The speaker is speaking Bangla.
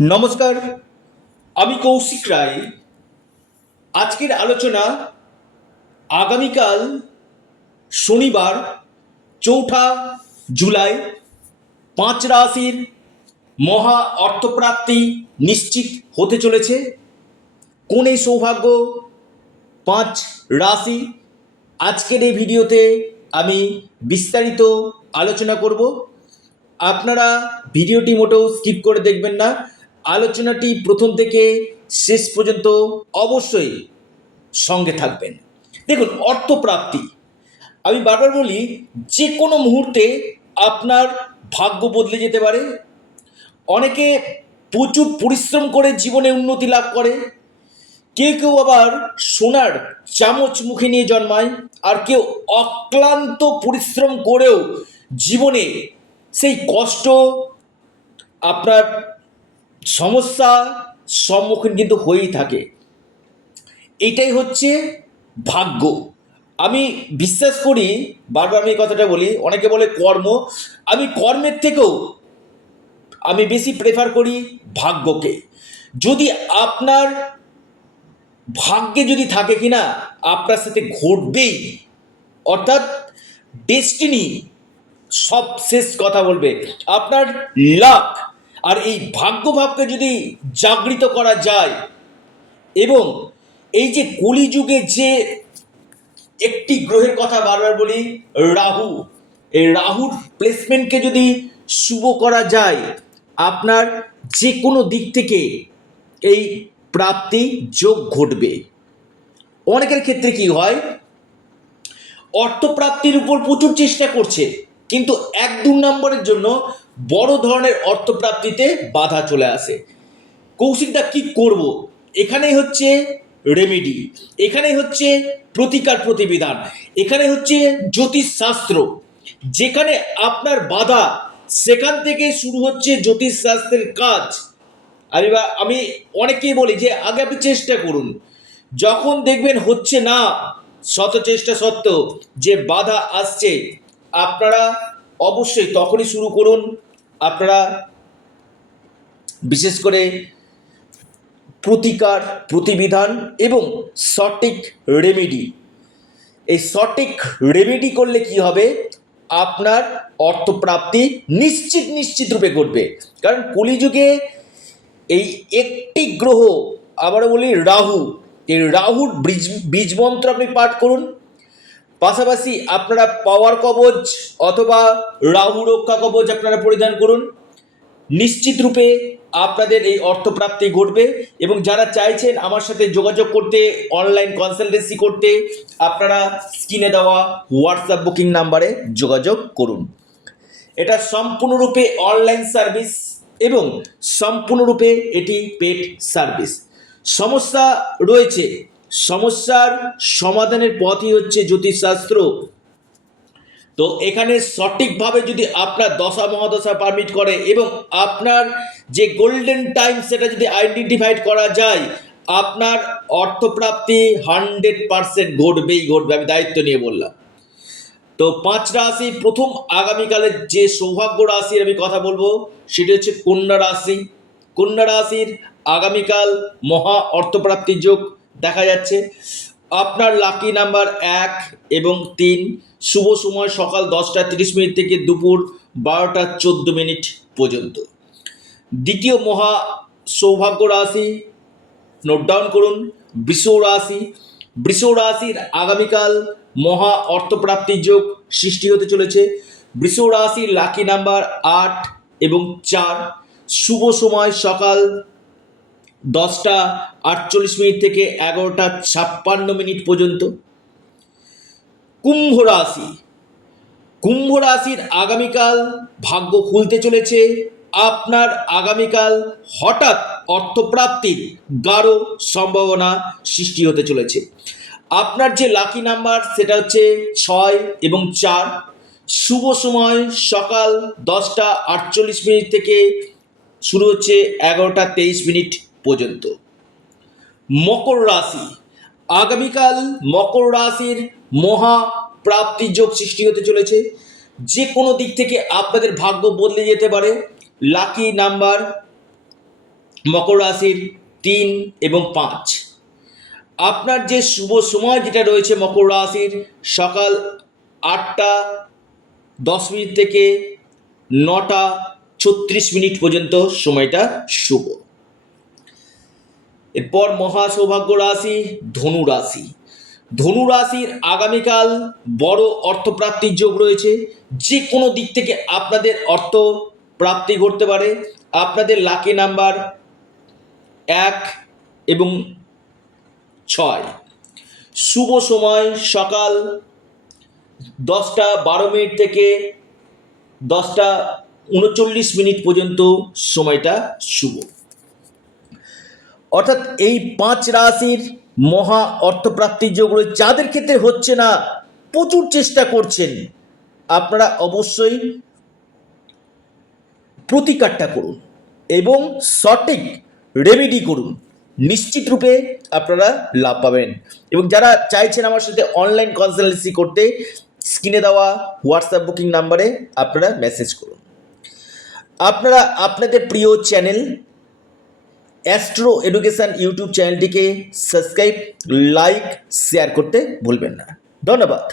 নমস্কার, আমি কৌশিক রায়। আজকের আলোচনা আগামীকাল শনিবার ৪ঠা জুলাই ৫ রাশির মহা অর্থপ্রাপ্তি নিশ্চিত হতে চলেছে। কোন এই সৌভাগ্য ৫ রাশি, আজকের এই ভিডিওতে আমি বিস্তারিত আলোচনা করব। আপনারা ভিডিওটি মোটেও স্কিপ করে দেখবেন না, আলোচনাটি প্রথম থেকে শেষ পর্যন্ত অবশ্যই সঙ্গে থাকবেন। দেখুন, অর্থপ্রাপ্তি, আমি বারবার বলি, যে কোনো মুহূর্তে আপনার ভাগ্য বদলে যেতে পারে। অনেকে প্রচুর পরিশ্রম করে জীবনে উন্নতি লাভ করে, কেউ কেউ আবার সোনার চামচ মুখে নিয়ে জন্মায়, আর কেউ অক্লান্ত পরিশ্রম করেও জীবনে সেই কষ্ট, আপনার সমস্যা সম্মুখীন কিন্তু হয়েই থাকে। এটাই হচ্ছে ভাগ্য। আমি বিশ্বাস করি, বারবার আমি এই কথাটা বলি, অনেকে বলে কর্ম, আমি কর্মের থেকেও আমি বেশি প্রেফার করি ভাগ্যকে। যদি আপনার ভাগ্যে যদি থাকে কিনা আপনার সাথে ঘটবেই, অর্থাৎ ডেস্টিনি সব শেষ কথা বলবে, আপনার লাক আর এই ভাগ্যভাবকে যদি জাগৃত করা যায়, এবং এই যে কলিযুগে যে একটি গ্রহের কথা বারবার বলি, রাহু, এই রাহুর প্লেসমেন্টকে যদি শুভ করা যায়, আপনার যে কোনো দিক থেকে এই প্রাপ্তি যোগ ঘটবে। অনেকের ক্ষেত্রে কি হয়, অর্থপ্রাপ্তির উপর প্রচুর চেষ্টা করছে, কিন্তু ১-২ নম্বরের জন্য বড় ধরনের অর্থপ্রাপ্তিতে বাধা চলে আসে। কৌশিকদা কি করব? এখানেই হচ্ছে রেমেডি, এখানেই হচ্ছে প্রতিকার প্রতিবিধান, এখানে হচ্ছে জ্যোতিষশাস্ত্র। যেখানে আপনার বাধা, সেখান থেকে শুরু হচ্ছে জ্যোতিষশাস্ত্রের কাজ। আমি অনেকেই বলি যে আগে আপনি চেষ্টা করুন, যখন দেখবেন হচ্ছে না, শত চেষ্টা সত্ত্বেও যে বাধা আসছে, আপনারা অবশ্যই তখনই শুরু করুন। আপনারা বিশেষ করে প্রতিকার প্রতিবিধান এবং সঠিক রেমেডি, এই সঠিক রেমেডি করলে কি হবে, আপনার অর্থপ্রাপ্তি নিশ্চিত রূপে ঘটবে। কারণ কলিযুগে এই একটি গ্রহ, আবারও বলি রাহু, এই রাহুর বীজ মন্ত্র আপনি পাঠ করুন, পাশাপাশি আপনারা পাওয়ার কবচ অথবা রাহু রক্ষা কবচ আপনারা পরিধান করুন। নিশ্চিত রূপে আপনাদের এই অর্থপ্রাপ্তি ঘটবে। এবং যারা চাইছেন আমার সাথে যোগাযোগ করতে, অনলাইন কনসালটেন্সি করতে, আপনারা স্ক্রিনে দেওয়া হোয়াটসঅ্যাপ বুকিং নাম্বারে যোগাযোগ করুন। এটা সম্পূর্ণরূপে অনলাইন সার্ভিস এবং সম্পূর্ণরূপে এটি পেড সার্ভিস। সমস্যা রয়েছে, সমস্যার সমাধানের পথই হচ্ছে জ্যোতিষশাস্ত্র। তো এখানে সঠিকভাবে যদি আপনার দশা মহাদশা পারমিট করে এবং আপনার যে গোল্ডেন টাইম সেটা যদি আইডেন্টিফাইড করা যায়, আপনার অর্থপ্রাপ্তি 100% ঘটবেই ঘটবে, আমি দায়িত্ব নিয়ে বললাম। তো ৫ রাশি, প্রথম আগামীকালের যে সৌভাগ্য রাশির আমি কথা বলবো সেটি হচ্ছে কন্যা রাশি। কন্যা রাশির আগামীকাল মহা অর্থপ্রাপ্তি যোগ দেখা যাচ্ছে। আপনার লাকি নাম্বার ১ এবং ৩, শুভ সময় সকাল ১০টা ৩০ মিনিট থেকে দুপুর ১২টা ১৪ মিনিট পর্যন্ত। দ্বিতীয় মহা সৌভাগ্য রাশি নোট ডাউন করুন, বৃষ রাশি। বৃষ রাশির আগামীকাল মহা অর্থপ্রাপ্তি যোগ সৃষ্টি হতে চলেছে। বৃষ রাশির লাকি নাম্বার ৮ এবং ৪, শুভ সময় সকাল ১০টা ৪৮ মিনিট থেকে ১১টা ৫৬ মিনিট পর্যন্ত। কুম্ভ রাশি, কুম্ভ রাশির আগামীকাল ভাগ্য খুলতে চলেছে। আপনার আগামীকাল হঠাৎ অর্থপ্রাপ্তির গাঢ় সম্ভাবনা সৃষ্টি হতে চলেছে। আপনার যে লাকি নাম্বার সেটা হচ্ছে ৬ এবং ৪, শুভ সময় সকাল ১০টা ৪৮ মিনিট থেকে শুরু হচ্ছে ১১টা ২৩ মিনিট পর্যন্ত। মকর রাশি, আগামীকাল মকর রাশির মহা প্রাপ্তি যোগ সৃষ্টি হতে চলেছে। যে কোনো দিক থেকে আপনাদের ভাগ্য বদলে যেতে পারে। লাকি নাম্বার মকর রাশির 3 এবং 5। আপনার যে শুভ সময় যেটা রয়েছে মকর রাশির, সকাল 8টা 10 মিনিট থেকে 9টা 36 মিনিট পর্যন্ত সময়টা শুভ। এরপর মহা সৌভাগ্য রাশি ধনু রাশি। ধনু রাশির আগামীকাল বড় অর্থপ্রাপ্তির যোগ রয়েছে। যে কোনো দিক থেকে আপনাদের অর্থ প্রাপ্তি ঘটতে পারে। আপনাদের লাকি নাম্বার 1 এবং 6। শুভ সময় সকাল 10টা 12 মিনিট থেকে 10টা 39 মিনিট পর্যন্ত সময়টা শুভ। অর্থাৎ এই 5 রাশির মহা অর্থপ্রাপ্তির যোগ রয়েছে। যাদের ক্ষেত্রে হচ্ছে না, প্রচুর চেষ্টা করছেন, আপনারা অবশ্যই প্রতিকারটা করুন এবং সঠিক রেমেডি করুন, নিশ্চিত রূপে আপনারা লাভ পাবেন। এবং যারা চাইছেন আমার সাথে অনলাইন কনসালটেন্সি করতে, স্ক্রিনে দেওয়া হোয়াটসঅ্যাপ বুকিং নাম্বারে আপনারা মেসেজ করুন। আপনারা আপনাদের প্রিয় চ্যানেল অ্যাস্ট্রো এডুকেশন ইউটিউব চ্যানেলটিকে সাবস্ক্রাইব, লাইক, শেয়ার করতে ভুলবেন না। ধন্যবাদ।